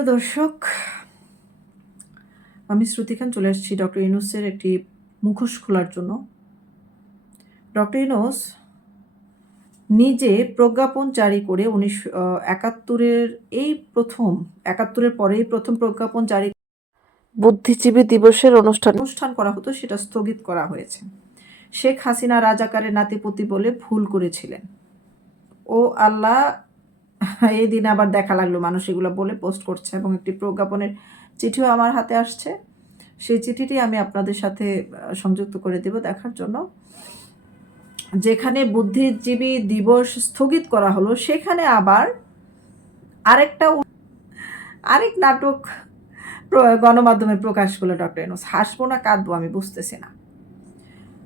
প্রিয় দর্শক, আমি শ্রুতি খান, চলে আসছি ডক্টর ইনোসের একটি মুখোশ খোলার জন্য। ডক্টর ইনোস নিজে প্রজ্ঞাপন জারি করে উনিশশো একাত্তরের এই প্রথম, একাত্তরের পরেই প্রথম প্রজ্ঞাপন জারি বুদ্ধিজীবী দিবসের অনুষ্ঠান অনুষ্ঠান করা হতো, সেটা স্থগিত করা হয়েছে। শেখ হাসিনা রাজাকারের নাতিপতি বলে ভুল করেছিলেন। ও আল্লাহ এই দিন আবার দেখা লাগল, মানুষ এগুলো বলে পোস্ট করছে এবং একটি প্রজ্ঞাপনের চিঠিও আমার হাতে আসছে। সেই চিঠিটি আমি আপনাদের সাথে সংযুক্ত করে দেব দেখার জন্য। যেখানে বুদ্ধিজীবী দিবস স্থগিত করা হলো, সেখানে আবার আরেকটা আরেক নাটক গণমাধ্যমে প্রকাশ করল ডক্টর এনুস। হাসবো না, কাঁদবো, আমি বুঝতেছি না।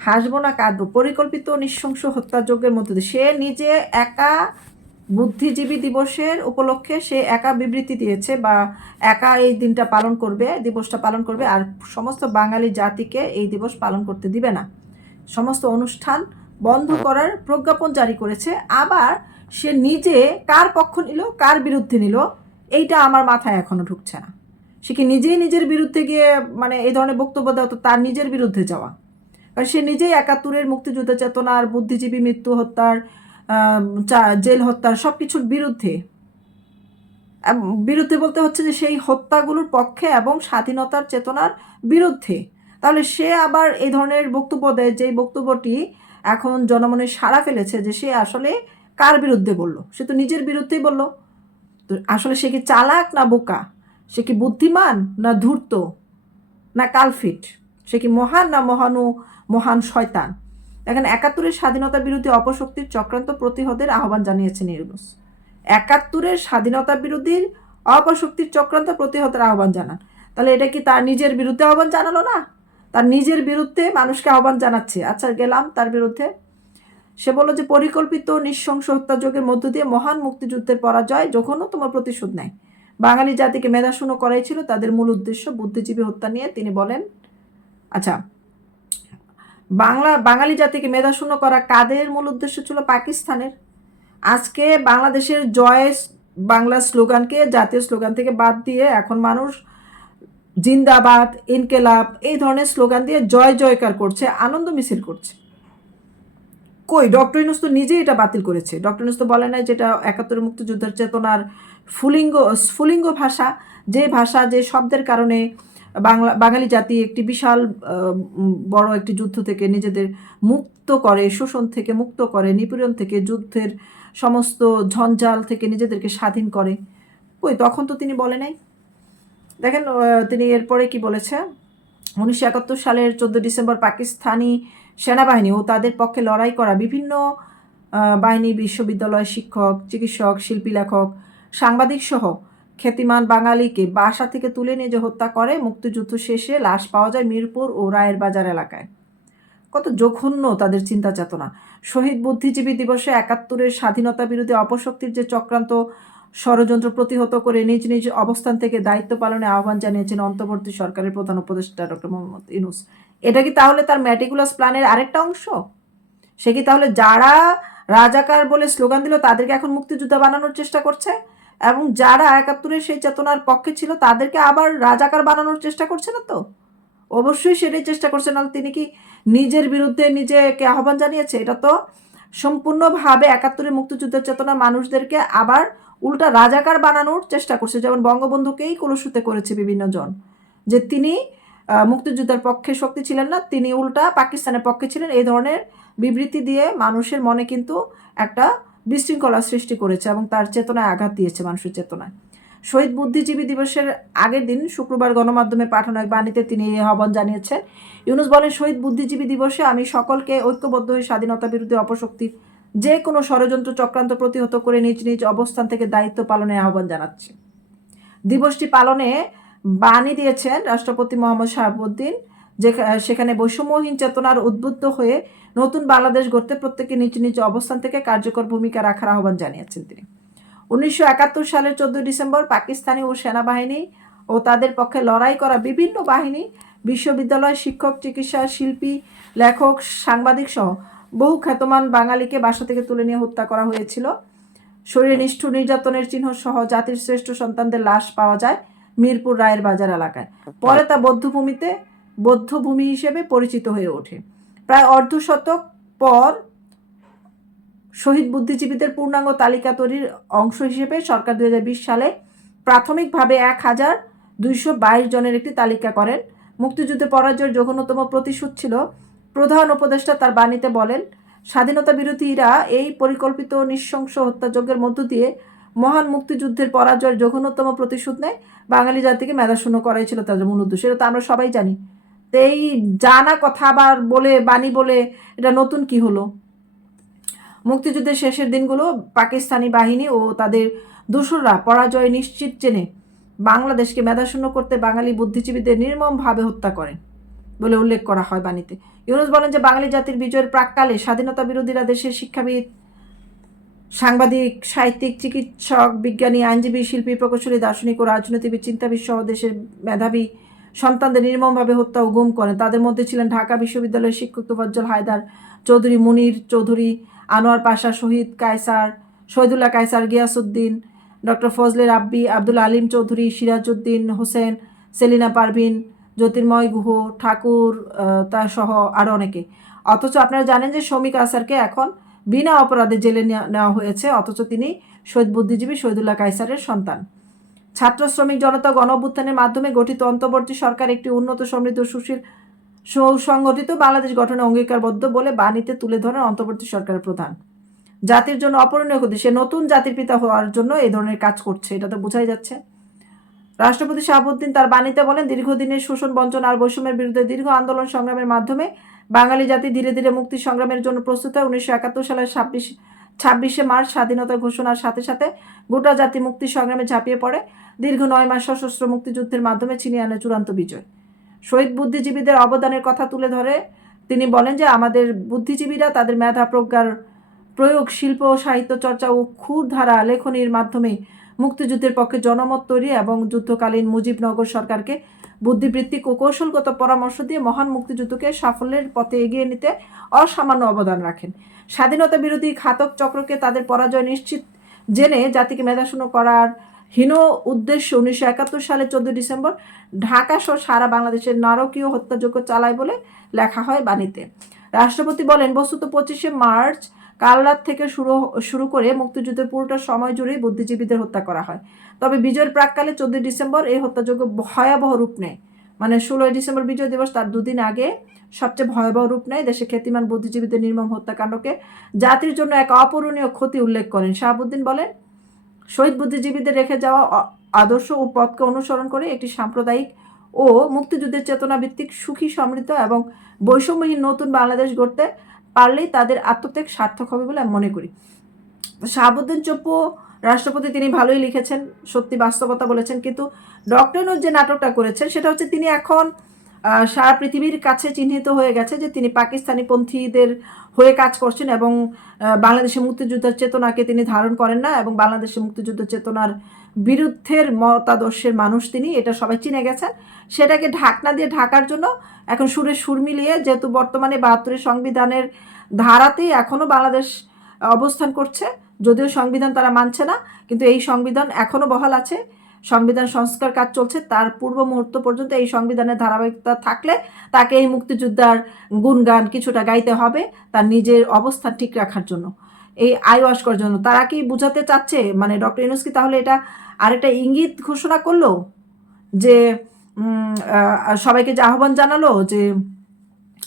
হাসবো না, কাঁদবো, পরিকল্পিত নৃশংস হত্যাযজ্ঞের মধ্যে সে নিজে একা বুদ্ধিজীবী দিবসের উপলক্ষে সে একা বিবৃতি দিয়েছে বা একা এই দিনটা পালন করবে দিবসটা পালন করবে আর সমস্ত বাঙালি জাতিকে এই দিবস পালন করতে দিবে না। সমস্ত অনুষ্ঠান বন্ধ করার প্রজ্ঞাপন জারি করেছে। আবার সে নিজে কার পক্ষ নিল কার বিরুদ্ধে নিল এইটা আমার মাথায় এখনও ঢুকছে না। সে কি নিজেই নিজের বিরুদ্ধে গিয়ে মানে এই ধরনের বক্তব্য দেওয়া তো তার নিজের বিরুদ্ধে যাওয়া। কারণ সে নিজেই একাত্তরের মুক্তিযুদ্ধ চেতনার বুদ্ধিজীবী মৃত্যু হত্যার জেল হত্যার সব কিছুর বিরুদ্ধে বিরুদ্ধে বলতে হচ্ছে যে সেই হত্যাগুলোর পক্ষে এবং স্বাধীনতার চেতনার বিরুদ্ধে। তাহলে সে আবার এই ধরনের বক্তব্য দেয় যে বক্তব্যটি এখন জনমনে সাড়া ফেলেছে যে সে আসলে কার বিরুদ্ধে বলল? সে তো নিজের বিরুদ্ধেই বলল। তো আসলে সে কি চালাক না বোকা? সে কি বুদ্ধিমান না ধূর্ত? না কালফিট? সে কি মহান না মহানু, মহান শয়তান? দেখেন একাত্তরের স্বাধীনতা বিরোধী অপশক্তির চক্রান্ত প্রতিহতের আহ্বান জানিয়েছেন ইউনুস একাত্তরের স্বাধীনতা বিরোধীর অপশক্তির চক্রান্ত প্রতিহতের আহ্বান জানান। তাহলে এটা কি তার নিজের বিরুদ্ধে আহ্বান জানালো না? তার নিজের বিরুদ্ধে মানুষকে আহ্বান জানাচ্ছে। আচ্ছা গেলাম তার বিরুদ্ধে। সে বলল যে, পরিকল্পিত নৃশংস হত্যাযজ্ঞের মধ্য দিয়ে মহান মুক্তিযুদ্ধের পরাজয় যখনও তোমার প্রতিশোধ নেয় বাঙালি জাতিকে মেধাশূন্য করাই ছিল তাদের মূল উদ্দেশ্য। বুদ্ধিজীবী হত্যা নিয়ে তিনি বলেন আচ্ছা বাংলা, বাঙালি জাতিকে মেধাশূন্য করা কাদের মূল উদ্দেশ্য ছিল পাকিস্তানের? আজকে বাংলাদেশের জয় বাংলা স্লোগানকে, জাতীয় স্লোগান থেকে বাদ দিয়ে এখন মানুষ জিন্দাবাদ, ইনকেলাব, এই ধরনের স্লোগান দিয়ে জয় জয়কার করছে, আনন্দ মিছিল করছে। কই? ডক্টর ইনুস তো নিজেই এটা বাতিল করেছে। ডক্টর ইনুস তো বলে নাই যেটা একাত্তরের মুক্তিযুদ্ধের চেতনার ফুলিঙ্গ স্ফুলিঙ্গ ভাষা, যে ভাষা, যে শব্দের কারণে বাঙালি জাতি একটি বিশাল বড় একটি যুদ্ধ থেকে নিজেদের মুক্ত করে, শোষণ থেকে মুক্ত করে, নিপীড়ন থেকে যুদ্ধের সমস্ত ঝঞ্ঝাল থেকে নিজেদেরকে স্বাধীন করে। কই, তখন তো তিনি বলে নাই। দেখেন তিনি এরপরে কি বলেছে? উনিশশো একাত্তর সালের চোদ্দ ডিসেম্বর পাকিস্তানি সেনাবাহিনী ও তাদের পক্ষে লড়াই করা বিভিন্ন বাহিনী, বিশ্ববিদ্যালয় শিক্ষক, চিকিৎসক, শিল্পী, লেখক সাংবাদিক সহ খ্যাতিমান বাঙালিকে বাসা থেকে তুলে নিয়ে যে হত্যা করে, মুক্তিযুদ্ধ শেষে লাশ পাওয়া যায় মিরপুর ও রায়ের বাজার এলাকায়। কত জঘন্য তাদের চিন্তা চেতনা শহীদ বুদ্ধিজীবী দিবসে একাত্তরের স্বাধীনতা বিরোধী অপশক্তির যে চক্রান্ত ষড়যন্ত্র প্রতিহত করে নিজ নিজ অবস্থান থেকে দায়িত্ব পালনে আহ্বান জানিয়েছেন অন্তর্বর্তী সরকারের প্রধান উপদেষ্টা ডক্টর মোহাম্মদ ইনুস এটা কি তাহলে তার ম্যাটিকুলাস প্ল্যানের আরেকটা অংশ? সে কি তাহলে যারা রাজাকার বলে স্লোগান দিল, তাদেরকে এখন মুক্তিযোদ্ধা বানানোর চেষ্টা করছে? এবং যারা একাত্তরের সেই চেতনার পক্ষে ছিল, তাদেরকে আবার রাজাকার বানানোর চেষ্টা করছে না তো? অবশ্যই সেটাই চেষ্টা করছে না তিনি কি নিজের বিরুদ্ধে নিজেকে আহ্বান জানিয়েছে? এটা তো সম্পূর্ণভাবে একাত্তরের মুক্তিযুদ্ধের চেতনা মানুষদেরকে আবার উল্টা রাজাকার বানানোর চেষ্টা করছে। যেমন বঙ্গবন্ধুকেই কলুষিতে করেছে বিভিন্ন জন। যে তিনি মুক্তিযুদ্ধের পক্ষে শক্তি ছিলেন না, তিনি উল্টা পাকিস্তানের পক্ষে ছিলেন। এই ধরনের বিবৃতি দিয়ে মানুষের মনে কিন্তু একটা বিশৃঙ্খলা সৃষ্টি করেছে এবং তার চেতনায় আঘাত দিয়েছে মানুষের চেতনায়। শহীদ বুদ্ধিজীবী দিবসের আগের দিন শুক্রবার গণমাধ্যমে পাঠানো এক বাণীতে তিনি এই আহ্বান জানিয়েছেন, ইউনুস বলেন, শহীদ বুদ্ধিজীবী দিবসে আমি সকলকে ঐক্যবদ্ধ হয়ে স্বাধীনতা বিরোধী অপশক্তির যে কোনো ষড়যন্ত্র চক্রান্ত প্রতিহত করে নিজ নিজ অবস্থান থেকে দায়িত্ব পালনের আহ্বান জানাচ্ছি। দিবসটি পালনে বাণী দিয়েছেন রাষ্ট্রপতি মোহাম্মদ শাহাবুদ্দিন সেখানে বৈষম্যহীন চেতনার উদ্বুদ্ধ হয়ে নতুন বাংলাদেশ গড়তে প্রত্যেকে নিজ নিজ অবস্থান থেকে কার্যকর ভূমিকা রাখার আহ্বান জানিয়েছেন তিনি। উনিশশো একাত্তর সালের চোদ্দ ডিসেম্বর পাকিস্তানি ও সেনাবাহিনী ও তাদের পক্ষে লড়াই করা বিভিন্ন বাহিনী, বিশ্ববিদ্যালয় শিক্ষক, চিকিৎসা শিল্পী, লেখক, সাংবাদিক সহ বহু খ্যাতমান বাঙালিকে বাসা থেকে তুলে নিয়ে হত্যা করা হয়েছিল। শরীরে নিষ্ঠুর নির্যাতনের চিহ্ন সহ জাতির শ্রেষ্ঠ সন্তানদের লাশ পাওয়া যায় মিরপুর রায়ের বাজার এলাকায়। পরে তা বৌদ্ধভূমিতে বৌদ্ধভূমি হিসেবে পরিচিত হয়ে ওঠে। প্রায় অর্ধশতক পর শহীদ বুদ্ধিজীবীদের পূর্ণাঙ্গ তালিকা তৈরির অংশ হিসেবে সরকার দু হাজার বিশ সালে প্রাথমিকভাবে এক হাজার দুইশো বাইশ জনের একটি তালিকা করেন। মুক্তিযুদ্ধে পরাজয়ের জঘন্যতম প্রতিশোধ ছিল। প্রধান উপদেষ্টা তার বাণীতে বলেন, স্বাধীনতা বিরোধীরা এই পরিকল্পিত নৃশংস হত্যাযজ্ঞের মধ্য দিয়ে মহান মুক্তিযুদ্ধের পরাজয়ের জঘন্যতম প্রতিশোধ নেয়। বাঙালি জাতিকে মেধাশূন্য করাই ছিল তাদের মূল উদ্দেশ্য। এটা তো আমরা সবাই জানি। তো এই জানা কথা আবার বলে, বাণী বলে, এটা নতুন কি হলো? মুক্তিযুদ্ধের শেষের দিনগুলো পাকিস্তানি বাহিনী ও তাদের দোসররা পরাজয় নিশ্চিত জেনে বাংলাদেশকে মেধাশূন্য করতে বাঙালি বুদ্ধিজীবীদের নির্মমভাবে হত্যা করেন বলে উল্লেখ করা হয় বাণীতে। ইউনুস বলেন যে, বাঙালি জাতির বিজয়ের প্রাককালে স্বাধীনতা বিরোধীরা দেশের শিক্ষাবিদ, সাংবাদিক, সাহিত্যিক, চিকিৎসক, বিজ্ঞানী, আইনজীবী, শিল্পী, প্রকৌশলী, দার্শনিক ও রাজনীতিবিদ চিন্তাবিদ সহ দেশের মেধাবী সন্তানদের নির্মমভাবে হত্যা ও গুম করেন। তাদের মধ্যে ছিলেন ঢাকা বিশ্ববিদ্যালয়ের শিক্ষক তোফাজ্জল হায়দার, চৌধুরী মুনির চৌধুরী, আনোয়ার পাশা শহীদ কায়সার, শহীদুল্লাহ কায়সার গিয়াসুদ্দিন ডক্টর ফজলে রাব্বি, আব্দুল আলিম চৌধুরী, সিরাজউদ্দিন হোসেন, সেলিনা পারভিন, জ্যোতির্ময় গুহ, ঠাকুর তা সহ আরও অনেকে। অথচ আপনারা জানেন যে শ্রমিক আসারকে এখন বিনা অপরাধে জেলে নেওয়া হয়েছে, অথচ তিনি শহীদ বুদ্ধিজীবী শহীদুল্লাহ কায়সারের সন্তান। ছাত্র শ্রমিক জনতা গণ অভ্যুত্থানের মাধ্যমে গঠিত অন্তর্বর্তী সরকার একটি উন্নত সমৃদ্ধ সুশীল সুসংগঠিত বাংলাদেশ গঠনে অঙ্গীকারবদ্ধ বলে বাণীতে তুলে ধরেন অন্তর্বর্তী সরকারের প্রধান। জাতির জন্য অপরণীয় ক্ষতি, সে নতুন জাতির পিতা হওয়ার জন্য এই ধরনের কাজ করছে, এটা তো বোঝাই যাচ্ছে। রাষ্ট্রপতি শাহাবুদ্দিন তার বাণীতে বলেন, দীর্ঘদিনের শোষণ, বঞ্চনা আর বৈষম্যের বিরুদ্ধে দীর্ঘ আন্দোলন সংগ্রামের মাধ্যমে বাঙালি জাতি ধীরে ধীরে মুক্তি সংগ্রামের জন্য প্রস্তুত হয়। উনিশশো একাত্তর সালের ছাব্বিশ, ছাব্বিশে মার্চ স্বাধীনতা ঘোষণার সাথে সাথে গোটা জাতি মুক্তি সংগ্রামে ঝাঁপিয়ে পড়ে। দীর্ঘ নয় মাস সশস্ত্র মুক্তিযুদ্ধের মাধ্যমে ছিনিয়ে আনে চূড়ান্ত বিজয়। শহীদ বুদ্ধিজীবীদের অবদানের কথা তুলে ধরে তিনি বলেন যে আমাদের বুদ্ধিজীবীরা তাদের মেধা প্রজ্ঞার প্রয়োগ, শিল্প, সাহিত্য চর্চা ও ক্ষুরধারা লেখনীর মাধ্যমে মুক্তিযুদ্ধের পক্ষে জনমত তৈরি এবং যুদ্ধকালীন মুজিবনগর সরকারকে বুদ্ধিবৃত্তিক ও কৌশলগত পরামর্শ দিয়ে মহান মুক্তিযুদ্ধকে সাফল্যের পথে এগিয়ে নিতে অসামান্য অবদান রাখেন। স্বাধীনতা বিরোধী ঘাতক চক্রকে তাদের পরাজয় নিশ্চিত জেনে জাতিকে মেধাশূন্য করার হীন উদ্দেশ্য উনিশশো একাত্তর সালে চোদ্দ ডিসেম্বর ঢাকা সহ সারা বাংলাদেশের নারকীয় হত্যাযোগ্য চালায় বলে লেখা হয় বাণীতে। রাষ্ট্রপতি বলেন, বস্তুত পঁচিশে মার্চ কাল রাত থেকে শুরু শুরু করে মুক্তিযুদ্ধের পুরোটা সময় জুড়েই বুদ্ধিজীবীদের হত্যা করা হয়। তবে বিজয়ের প্রাককালে চোদ্দই ডিসেম্বর এই হত্যাযোগ্য ভয়াবহ রূপ নেয়। মানে ষোলোই ডিসেম্বর বিজয় দিবস তার দুদিন আগে সবচেয়ে ভয়াবহ রূপ নেয়। দেশে খ্যাতিমান বুদ্ধিজীবীদের নির্মম হত্যাকাণ্ডকে জাতির জন্য এক অপূরণীয় ক্ষতি উল্লেখ করেন। শাহাবুদ্দিন বলেন শহীদ বুদ্ধিজীবীদের রেখে যাওয়া আদর্শ ও পথকে অনুসরণ করে একটি সাম্প্রদায়িক ও মুক্তিযুদ্ধের চেতনা ভিত্তিক সুখী সমৃদ্ধ এবং বৈষম্যহীন নতুন বাংলাদেশ গড়তে পারলেই তাদের আত্মত্যাগ সার্থক হবে বলে আমি মনে করি। শাহাবুদ্দিন চপ্পু রাষ্ট্রপতি তিনি ভালোই লিখেছেন, সত্যি বাস্তবতা বলেছেন, কিন্তু ডক্টর যে নাটকটা করেছেন, সেটা হচ্ছে তিনি এখন সারা পৃথিবীর কাছে চিহ্নিত হয়ে গেছে যে তিনি পাকিস্তানি পন্থীদের হয়ে কাজ করছেন এবং বাংলাদেশের মুক্তিযুদ্ধের চেতনাকে তিনি ধারণ করেন না এবং বাংলাদেশের মুক্তিযুদ্ধ চেতনার বিরুদ্ধের মতাদর্শের মানুষ তিনি, এটা সবাই চিনে গেছেন সেটাকে ঢাকনা দিয়ে ঢাকার জন্য এখন সুরে সুর মিলিয়ে যেহেতু বর্তমানে বাহাত্তরের সংবিধানের ধারাতেই এখনও বাংলাদেশ অবস্থান করছে, যদিও সংবিধান তারা মানছে না, কিন্তু এই সংবিধান এখনও বহাল আছে। সংবিধান সংস্কার কাজ চলছে, তার পূর্ব মুহূর্ত পর্যন্ত এই সংবিধানের ধারাবাহিকতা থাকলে তাকে এই মুক্তিযোদ্ধার গুণগান কিছুটা গাইতে হবে তার নিজের অবস্থা ঠিক রাখার জন্য। এই আইওয়াশ করার জন্য। তারা কি বুঝাতে চাচ্ছে? মানে ডক্টর ইউনুস কি তাহলে এটা আরেকটা ইঙ্গিত ঘোষণা করল? যে সবাইকে যে আহ্বান জানালো যে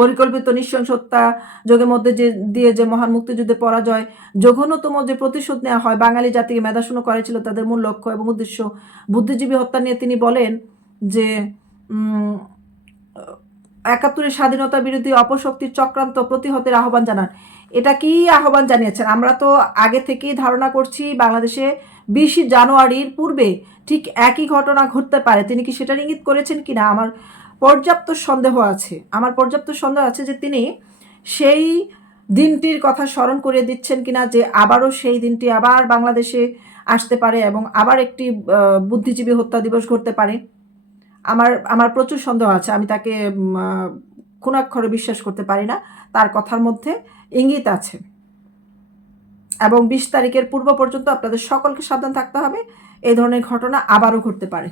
পরিকল্পিত নৃশংস হত্যা যোগের মধ্যে যে, দিয়ে যে মহান মুক্তিযুদ্ধে পরাজয়, জঘন্যতম যে প্রতিশোধ নেওয়া হয়, বাঙালি জাতিকে মেধাশূন্য করেছিল তাদের মূল লক্ষ্য এবং উদ্দেশ্য। বুদ্ধিজীবী হত্যা নিয়ে তিনি বলেন যে একাত্তরের স্বাধীনতা বিরোধী অপশক্তির চক্রান্ত প্রতিহতের আহ্বান জানান। এটা কি আহ্বান জানিয়েছেন? আমরা তো আগে থেকেই ধারণা করছি বাংলাদেশে বিশে জানুয়ারির পূর্বে ঠিক একই ঘটনা ঘটতে পারে। তিনি কি সেটার ইঙ্গিত করেছেন কিনা? আমার পর্যাপ্ত সন্দেহ আছে। আমার পর্যাপ্ত সন্দেহ আছে যে তিনি সেই দিনটির কথা স্মরণ করিয়ে দিচ্ছেন কিনা যে আবারও সেই দিনটি আবার বাংলাদেশে আসতে পারে এবং আবার একটি বুদ্ধিজীবী হত্যা দিবস ঘটতে পারে। আমার আমার প্রচুর সন্দেহ আছে। আমি তাকে খুনাক্ষরে বিশ্বাস করতে পারি না। তার কথার মধ্যে ইঙ্গিত আছে। এবং বিশ তারিখের পূর্ব পর্যন্ত আপনাদের সকলকে সাবধান থাকতে হবে। এই ধরনের ঘটনা আবারও ঘটতে পারে।